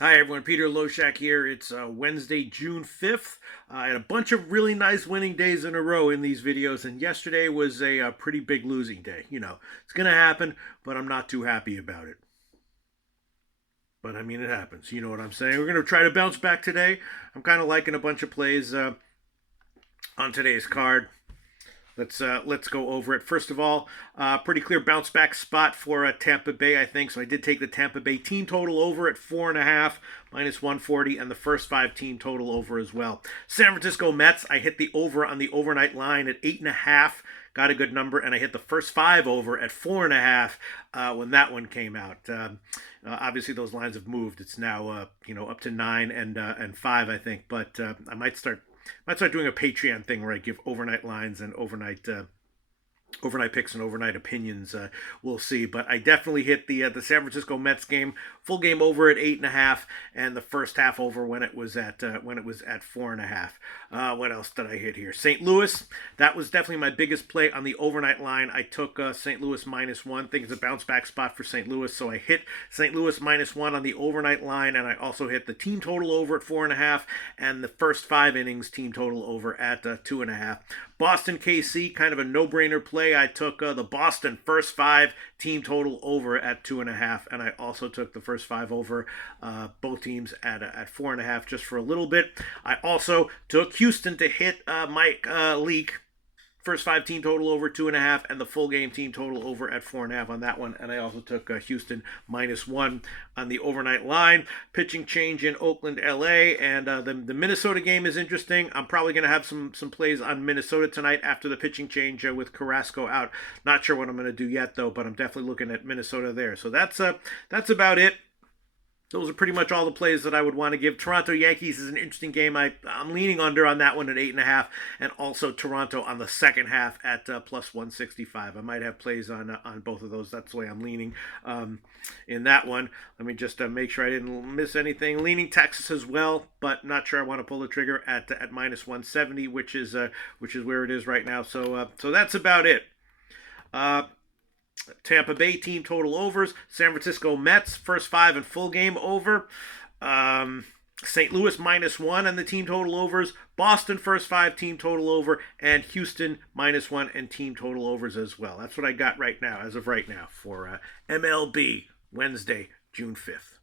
Hi everyone, Peter Loshak here. It's Wednesday, June 5th. I had a bunch of really nice winning days in a row in these videos, and yesterday was a pretty big losing day. It's going to happen, but I'm not too happy about it. But I mean, it happens. You know what I'm saying? We're going to try to bounce back today. I'm kind of liking a bunch of plays on today's card. Let's go over it. First of all, pretty clear bounce back spot for Tampa Bay, I think. So I did take the Tampa Bay team total over at 4.5 minus 140, and the first five team total over as well. San Francisco Mets, I hit the over on the overnight line at 8.5. Got a good number, and I hit the first five over at 4.5 when that one came out. Obviously, those lines have moved. It's now up to 9 and 5, I think. But I might start doing a Patreon thing where I give overnight lines and overnight picks and overnight opinions. We'll see, but I definitely hit the San Francisco Mets game, full game over at 8.5, and the first half over when it was at 4.5. What else did I hit here? St. Louis. That was definitely my biggest play on the overnight line. I took St. Louis -1. Think it's a bounce back spot for St. Louis, so I hit St. Louis -1 on the overnight line, and I also hit the team total over at 4.5 and the first 5 innings team total over at 2.5. Boston KC, kind of a no-brainer play. I took the Boston first five team total over at 2.5, and I also took the first five over both teams at 4.5 just for a little bit. I also took Houston to hit Mike Leake first five team total over 2.5, and the full game team total over at 4.5 on that one. And I also took Houston -1 on the overnight line. Pitching change in Oakland, LA, and the Minnesota game is interesting. I'm probably going to have some plays on Minnesota tonight after the pitching change with Carrasco out. Not sure what I'm going to do yet though, but I'm definitely looking at Minnesota there. So that's about it. Those are pretty much all the plays that I would want to give. Toronto Yankees is an interesting game. I'm leaning under on that one at 8.5, and also Toronto on the second half at plus 165. I might have plays on both of those. That's the way I'm leaning in that one. Let me just make sure I didn't miss anything. Leaning Texas as well, but not sure I want to pull the trigger at minus 170, which is where it is right now. So that's about it. Tampa Bay team total overs. San Francisco Mets first five and full game over. St. Louis -1 and the team total overs. Boston first five team total over, and Houston -1 and team total overs as well. That's what I got right now, as of right now, for MLB Wednesday, June 5th.